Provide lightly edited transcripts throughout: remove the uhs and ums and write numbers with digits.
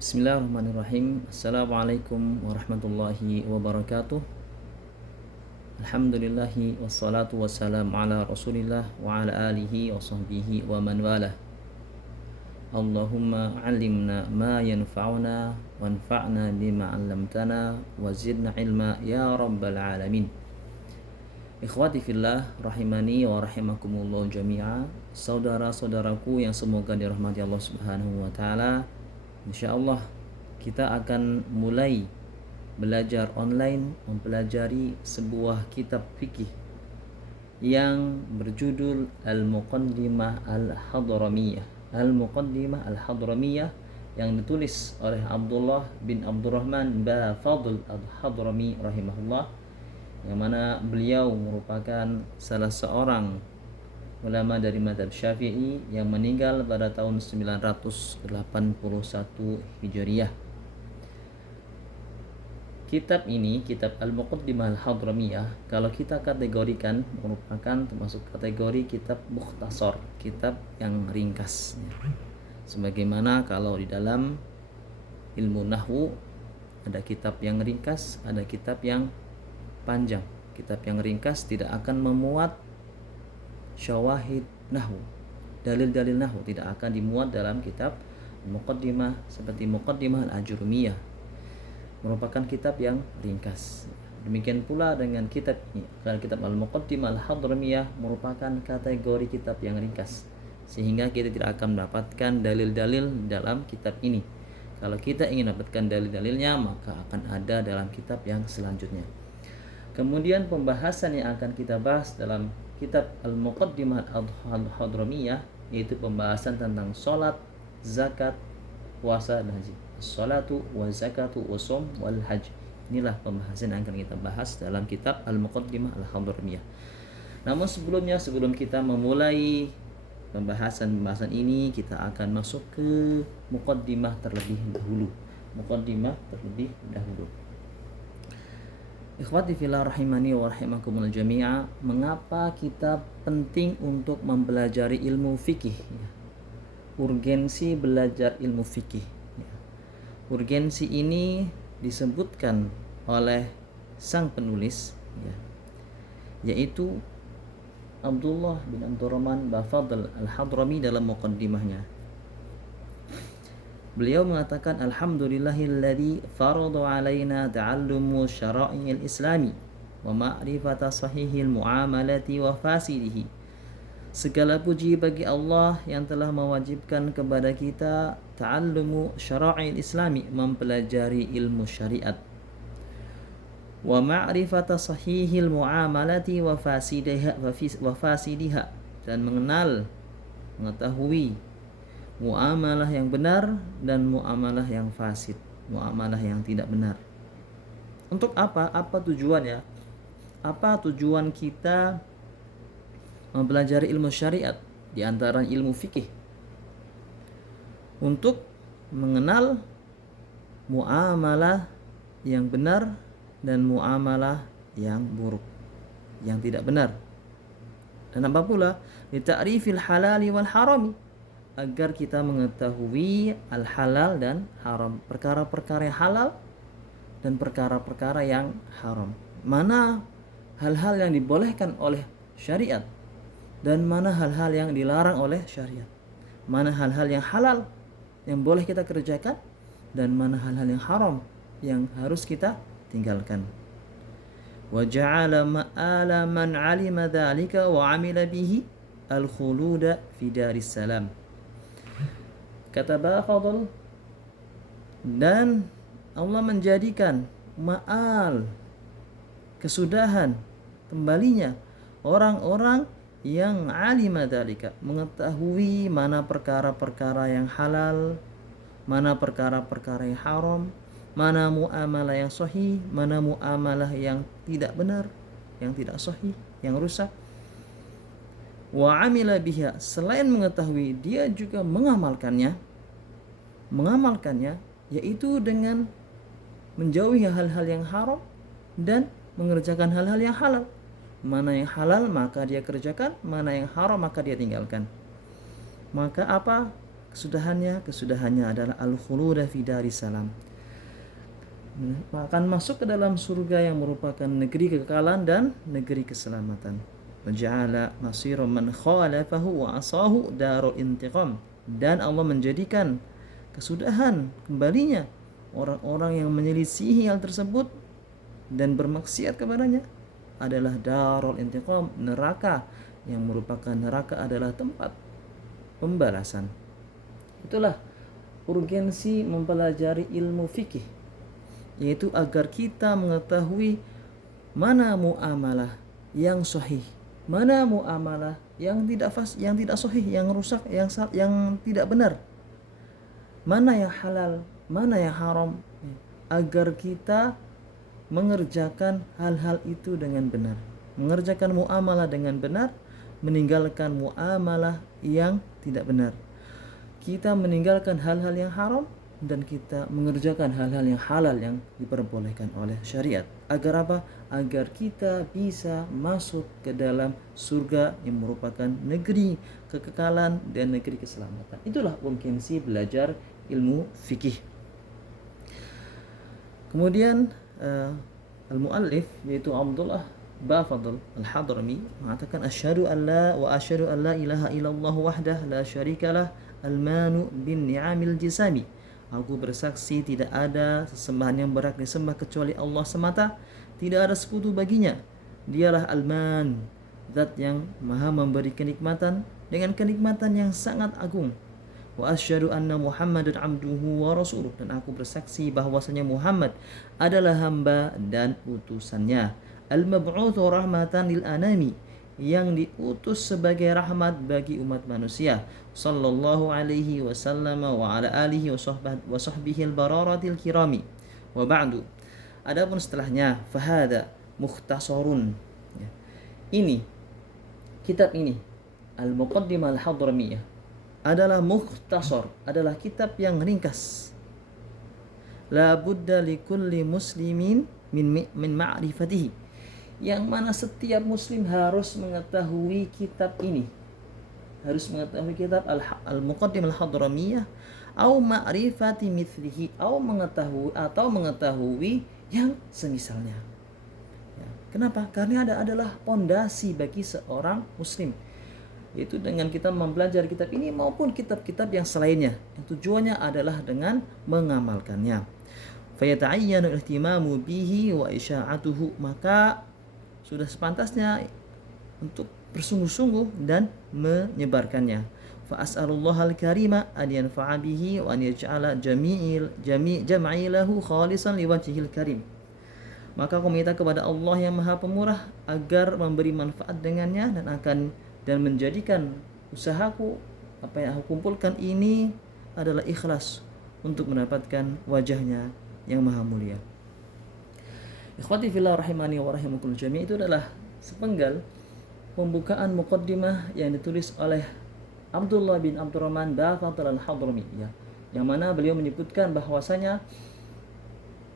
Bismillahirrahmanirrahim. Assalamualaikum warahmatullahi wabarakatuh. Alhamdulillahi wassalatu wassalamu ala rasulillah wa ala alihi wa sahbihi wa man walah. Allahumma alimna ma yanfa'una wanfa'na bima 'allamtana wa zidna ilma ya rabbal alamin. Ikhwati fillah rahimani wa rahimakumullah jami'a. Saudara-saudaraku yang semoga dirahmati Allah Subhanahu wa taala. Insyaallah kita akan mulai belajar online mempelajari sebuah kitab fikih yang berjudul Al-Muqaddimah Al-Hadramiyah. Al-Muqaddimah Al-Hadramiyah yang ditulis oleh Abdullah bin Abdurrahman Bafadl Al-Hadrami rahimahullah, yang mana beliau merupakan salah seorang ulama dari mazhab Syafi'i yang meninggal pada tahun 981 Hijriah. Kitab ini, kitab Al-Muqaddimah Al-Hadramiyah, kalau kita kategorikan merupakan termasuk kategori kitab mukhtasar, kitab yang ringkas. Sebagaimana kalau di dalam ilmu nahwu ada kitab yang ringkas, ada kitab yang panjang. Kitab yang ringkas tidak akan memuat syawahid nahwu, dalil-dalil nahwu tidak akan dimuat dalam kitab muqaddimah seperti Muqaddimah Al-Ajurumiyah, merupakan kitab yang ringkas. Demikian pula dengan kitab ini, kitab Al-Muqaddimah Al-Hadramiyah merupakan kategori kitab yang ringkas, sehingga kita tidak akan mendapatkan dalil-dalil dalam kitab ini. Kalau kita ingin mendapatkan dalil-dalilnya, maka akan ada dalam kitab yang selanjutnya. Kemudian pembahasan yang akan kita bahas dalam kitab Al-Muqaddimah Al-Hadramiyah yaitu pembahasan tentang salat, zakat, puasa dan haji. Salatu wa zakatu wa shaum wal hajj. Inilah pembahasan yang akan kita bahas dalam kitab Al-Muqaddimah Al-Hadramiyah. Namun sebelum kita memulai pembahasan ini, kita akan masuk ke muqaddimah terlebih dahulu. Ikhwati fillah rahimani wa rahimakumullah jami'a, mengapa kita penting untuk mempelajari ilmu fikih? Urgensi belajar ilmu fikih. Urgensi ini disebutkan oleh sang penulis, yaitu Abdullah bin Abdurrahman Bafadl Al-Hadrami dalam muqaddimahnya. Beliau mengatakan, Alhamdulillahilladzi farada alaina ta'allumu syara'i'il islami wa ma'rifata sahihil muamalati wa fasidihi. Segala puji bagi Allah yang telah mewajibkan kepada kita ta'allumu syara'i'il islami, mempelajari ilmu syariat, wa ma'rifata sahihil muamalati wa fasidiha, dan mengetahui muamalah yang benar dan muamalah yang fasid, muamalah yang tidak benar. Untuk apa? Apa tujuannya? Apa tujuan kita mempelajari ilmu syariat di antara ilmu fikih? Untuk mengenal muamalah yang benar dan muamalah yang buruk, yang tidak benar. Dan apa pula? Li ta'rifil halali wal harami, agar kita mengetahui al-halal dan haram, perkara-perkara yang halal dan perkara-perkara yang haram. Mana hal-hal yang dibolehkan oleh syariat dan mana hal-hal yang dilarang oleh syariat. Mana hal-hal yang halal yang boleh kita kerjakan dan mana hal-hal yang haram yang harus kita tinggalkan. Wa ja'ala ma'ala man 'alima dzalika wa 'amila bihi al-khuluda fi daris salam. Kata Bafadl, dan Allah menjadikan ma'al, kesudahan, kembalinya orang-orang yang alima dzalika, mengetahui mana perkara-perkara yang halal, mana perkara-perkara yang haram, mana muamalah yang sahih, mana muamalah yang tidak benar, yang tidak sahih, yang rusak. Wa amila biha, selain mengetahui dia juga mengamalkannya, yaitu dengan menjauhi hal-hal yang haram dan mengerjakan hal-hal yang halal. Mana yang halal maka dia kerjakan, mana yang haram maka dia tinggalkan. Maka apa kesudahannya adalah al-khuluda fi daris salam, akan masuk ke dalam surga yang merupakan negeri kekekalan dan negeri keselamatan. Waja'ala masira man khalafahu wa asahu darul intiqam, dan Allah menjadikan kesudahan kembalinya orang-orang yang menyelisihi hal tersebut dan bermaksiat kepadanya adalah darul intiqam, neraka yang merupakan neraka adalah tempat pembalasan. Itulah urgensi mempelajari ilmu fikih, yaitu agar kita mengetahui mana muamalah yang sahih, mana muamalah yang tidak sahih, yang rusak, yang tidak benar, mana yang halal, mana yang haram, agar kita mengerjakan hal-hal itu dengan benar, mengerjakan muamalah dengan benar, meninggalkan muamalah yang tidak benar. Kita meninggalkan hal-hal yang haram dan kita mengerjakan hal-hal yang halal yang diperbolehkan oleh syariat. Agar apa? Agar kita bisa masuk ke dalam surga yang merupakan negeri kekekalan dan negeri keselamatan. Itulah urgensi belajar ilmu fikih. Kemudian al-muallif yaitu Abdullah Bafadl al-Hadrami mengatakan asyhadu an la wa asyhadu an la ilaha illallah wahdah la syarikalah al-manu bin ni'amil jisami. Aku bersaksi tidak ada sesembahan yang berhak disembah kecuali Allah semata, tidak ada sekutu baginya. Dialah Al-Man, zat yang maha memberi kenikmatan dengan kenikmatan yang sangat agung. Wa asyhadu anna Muhammadan abduhu wa rasuluh, dan aku bersaksi bahwasanya Muhammad adalah hamba dan utusannya. Al-mab'utsu rahmatan lil anami, yang diutus sebagai rahmat bagi umat manusia, sallallahu alaihi wasallam wa ala alihi wa sahbihi al-bararatil kirami. Wa ba'du, adapun setelahnya, fahada mukhtasarun, ini kitab ini Al-Muqaddimah Al-Hadramiyah adalah mukhtasar, adalah kitab yang ringkas. La budda likulli muslimin min ma'rifatihi, yang mana setiap muslim harus mengetahui kitab ini, harus mengetahui kitab Al-Muqaddimah Al-Hadramiyah, atau ma'rifati mithlihi, atau mengetahui yang semisalnya. Ya. Kenapa? Karena adalah pondasi bagi seorang muslim, yaitu dengan kita mempelajari kitab ini maupun kitab-kitab yang selainnya, yang tujuannya adalah dengan mengamalkannya. Fayata'ayyanu ihtimamu bihi wa isya'atuhu, maka sudah sepantasnya untuk bersungguh-sungguh dan menyebarkannya. Fa as'alullahal karima an yanfa'a bihi wa an yaj'ala jam'i lahu khalisan liwajhil karim. Maka aku minta kepada Allah yang Maha Pemurah agar memberi manfaat dengannya dan menjadikan usahaku, apa yang aku kumpulkan ini adalah ikhlas untuk mendapatkan wajahnya yang Maha Mulia. Ikhwati fillah rahimani wa rahimakumul jami', itu adalah sepenggal pembukaan muqaddimah yang ditulis oleh Abdullah bin Abdurrahman Bafadl al-Hadrami, ya, yang mana beliau menyebutkan bahwasanya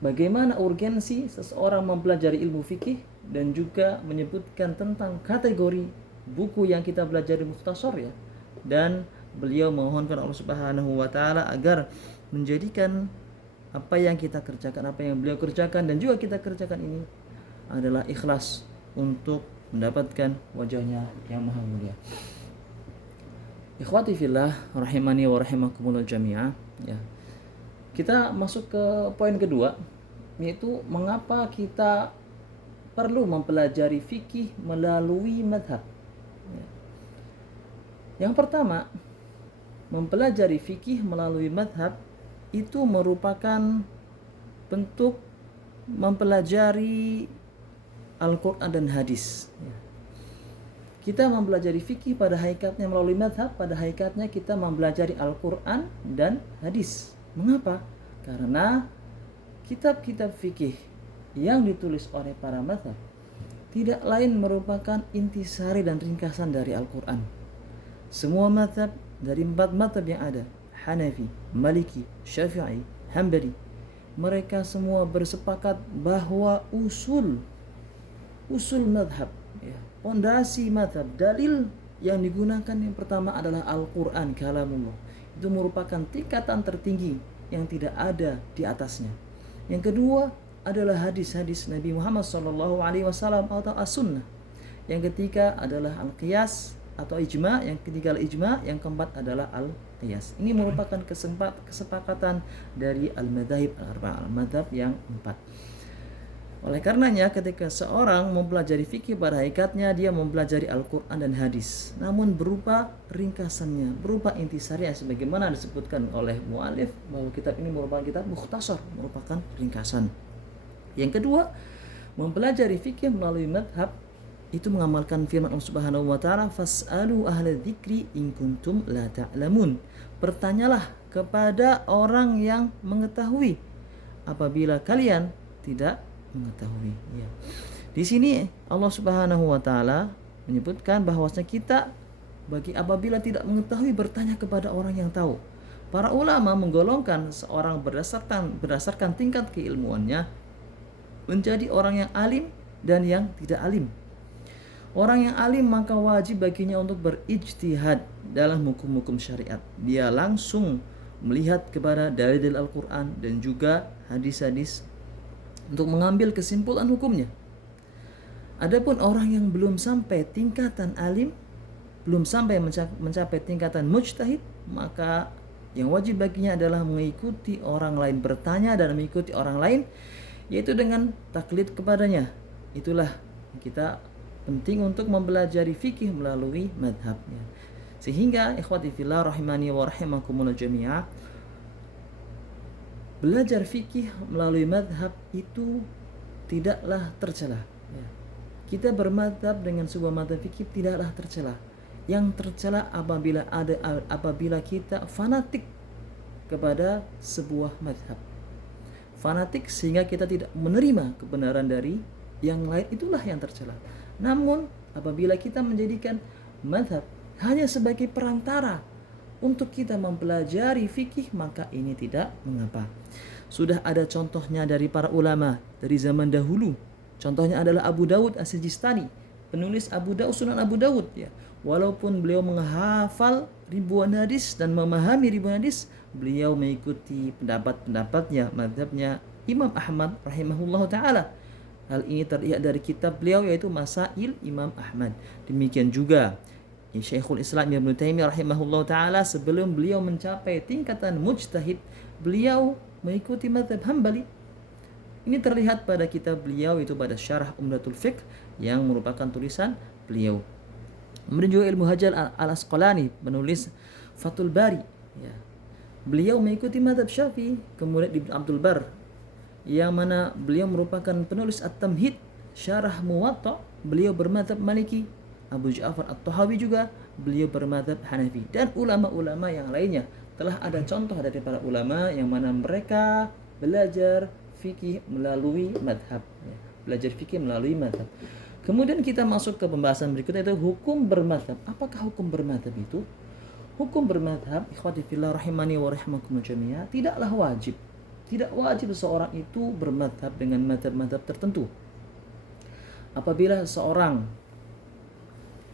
bagaimana urgensi seseorang mempelajari ilmu fikih, dan juga menyebutkan tentang kategori buku yang kita belajar di mukhtasar, ya, dan beliau memohonkan Allah Subhanahu wa taala agar menjadikan apa yang kita kerjakan, apa yang beliau kerjakan dan juga kita kerjakan ini adalah ikhlas untuk mendapatkan wajahnya yang Maha Mulia. Ikhwati fillah rahimani wa rahimakumullah jami'ah, ya. Kita masuk ke poin kedua, yaitu mengapa kita perlu mempelajari fikih melalui madhab. Ya. Yang pertama, mempelajari fikih melalui madhab itu merupakan bentuk mempelajari Al-Quran dan hadis. Kita mempelajari fikih pada hakikatnya melalui madhab, pada hakikatnya kita mempelajari Al-Quran dan hadis. Mengapa? Karena kitab-kitab fikih yang ditulis oleh para madhab tidak lain merupakan intisari dan ringkasan dari Al-Quran. Semua madhab dari 4 madhab yang ada, Hanafi, Maliki, Syafi'i, Hambali, mereka semua bersepakat bahwa usul madhab, ya, pondasi madhab, dalil yang digunakan yang pertama adalah Al-Quran, kalamullah. Itu merupakan tingkatan tertinggi yang tidak ada di atasnya. Yang kedua adalah hadis-hadis Nabi Muhammad SAW atau as-sunnah. Yang ketiga adalah al-qiyas atau ijma, yang ketiga al-ijma, yang keempat adalah al-qiyas. Ini merupakan kesepakatan dari al-madzhab al-arba'ah, al-madzhab yang empat. Oleh karenanya ketika seorang mempelajari fikih pada hakikatnya dia mempelajari Al-Quran dan hadis, namun berupa ringkasannya, berupa intisarinya, sebagaimana disebutkan oleh mu'alif bahwa kitab ini merupakan kitab mukhtasar, merupakan ringkasan. Yang kedua, mempelajari fikih melalui madhab itu mengamalkan firman Allah Subhanahu wa taala, fas'alu ahla dzikri in kuntum la ta'lamun. Bertanyalah kepada orang yang mengetahui apabila kalian tidak mengetahui. Ya. Di sini Allah Subhanahu wa taala menyebutkan bahwasanya kita apabila tidak mengetahui bertanya kepada orang yang tahu. Para ulama menggolongkan seorang berdasarkan tingkat keilmuannya menjadi orang yang alim dan yang tidak alim. Orang yang alim maka wajib baginya untuk berijtihad dalam hukum-hukum syariat. Dia langsung melihat kepada dalil Al-Quran dan juga hadis-hadis untuk mengambil kesimpulan hukumnya. Adapun orang yang belum sampai tingkatan alim, belum sampai mencapai tingkatan mujtahid, maka yang wajib baginya adalah mengikuti orang lain, bertanya dan mengikuti orang lain, yaitu dengan taklid kepadanya. Itulah kita penting untuk mempelajari fikih melalui madhabnya. Sehingga ikhwati fillah rahimani wa rahimakumullah jami'ah, belajar fikih melalui madhab itu tidaklah tercela. Kita bermadhab dengan sebuah madhab fikih tidaklah tercela. Yang tercela apabila kita fanatik kepada sebuah madhab. Fanatik sehingga kita tidak menerima kebenaran dari yang lain, itulah yang tercela. Namun apabila kita menjadikan madhab hanya sebagai perantara untuk kita mempelajari fikih, maka ini tidak mengapa. Sudah ada contohnya dari para ulama dari zaman dahulu. Contohnya adalah Abu Dawud As-Sijistani, penulis Sunan Abu Dawud ya. Walaupun beliau menghafal ribuan hadis dan memahami ribuan hadis, beliau mengikuti pendapat-pendapatnya, mazhabnya Imam Ahmad rahimahullahu taala. Hal ini terlihat dari kitab beliau yaitu Masail Imam Ahmad. Demikian juga Syekhul Islam Ibnu Taimiyah rahimahullah taala, sebelum beliau mencapai tingkatan mujtahid, beliau mengikuti mazhab Hambali. Ini terlihat pada kitab beliau itu pada Syarah Umdatul Fiqh yang merupakan tulisan beliau. Kemudian juga Ibnu Hajar Al-Asqalani menulis Fathul Bari ya. Beliau mengikuti mazhab Syafi'i. Kemudian Ibnu Abdul Bar yang mana beliau merupakan penulis At-Tamhid Syarah Muwatta, beliau bermazhab Maliki. Abu Ja'far At-Tahawi juga beliau bermadzhab Hanafi, dan ulama-ulama yang lainnya. Telah ada contoh dari para ulama yang mana mereka belajar fikih melalui madhab ya. Belajar fikih melalui madhab. Kemudian kita masuk ke pembahasan berikutnya, yaitu hukum bermadhab. Apakah hukum bermadhab itu? Hukum bermadhab, ikhwati fillah rahimani wa rahimakum jami'ah, tidaklah wajib. Tidak wajib seseorang itu bermadhab dengan madhab-madhab tertentu. Apabila seorang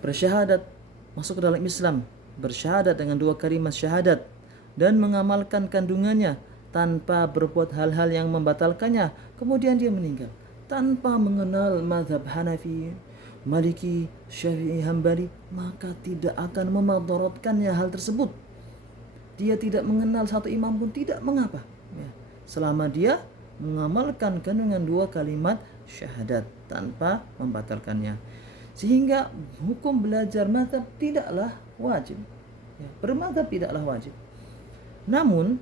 bersyahadat masuk ke dalam Islam, bersyahadat dengan dua kalimat syahadat dan mengamalkan kandungannya tanpa berbuat hal-hal yang membatalkannya, kemudian dia meninggal tanpa mengenal mazhab Hanafi, Maliki, Syafi'i, Hambali, maka tidak akan memadaratkannya hal tersebut. Dia tidak mengenal satu imam pun tidak mengapa ya, selama dia mengamalkan kandungan dua kalimat syahadat tanpa membatalkannya. Sehingga hukum belajar mazhab tidaklah wajib ya, bermazhab tidaklah wajib. Namun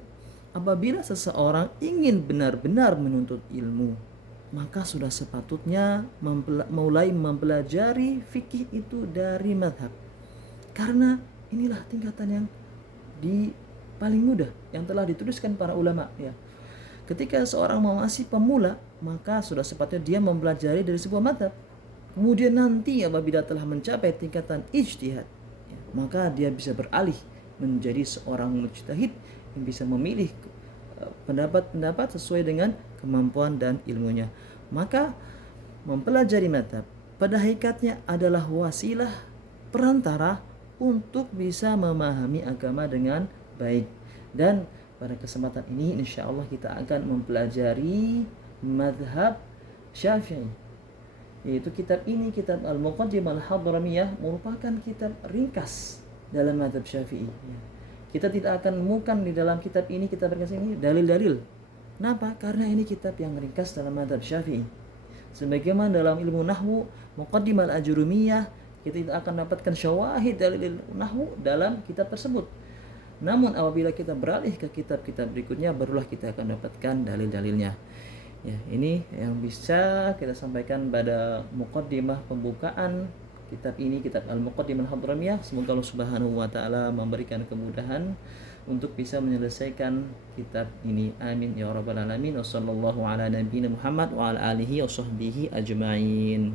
apabila seseorang ingin benar-benar menuntut ilmu, maka sudah sepatutnya mulai mempelajari fikih itu dari mazhab. Karena inilah tingkatan yang paling mudah yang telah dituliskan para ulama ya. Ketika seorang masih pemula, maka sudah sepatutnya dia mempelajari dari sebuah mazhab. Kemudian nanti apabila telah mencapai tingkatan ijtihad ya, maka dia bisa beralih menjadi seorang mujtahid yang bisa memilih pendapat-pendapat sesuai dengan kemampuan dan ilmunya. Maka mempelajari mazhab pada hakikatnya adalah wasilah perantara untuk bisa memahami agama dengan Baik, dan pada kesempatan ini insya Allah kita akan mempelajari madhab Syafi'i, yaitu kitab ini, kitab Al-Muqaddimah Al-Hadramiyah, merupakan kitab ringkas dalam madhab Syafi'i. Kita tidak akan menemukan di dalam kitab ini, kitab ringkas ini, dalil-dalil. Kenapa? Karena ini kitab yang ringkas dalam madhab Syafi'i. Sebagaimana dalam ilmu nahwu, Muqaddimah Al-Ajurumiyah, kita tidak akan dapatkan syawahid dalil nahwu dalam kitab tersebut. Namun apabila kita beralih ke kitab-kitab berikutnya, barulah kita akan dapatkan dalil-dalilnya. Ya, ini yang bisa kita sampaikan pada muqaddimah pembukaan kitab ini, kitab Al-Muqaddimah Al-Hadramiyah. Semoga Allah Subhanahu wa taala memberikan kemudahan untuk bisa menyelesaikan kitab ini. Amin ya rabbal alamin. Wassallallahu ala nabiyina Muhammad wa ala alihi wa sahbihi ajmain.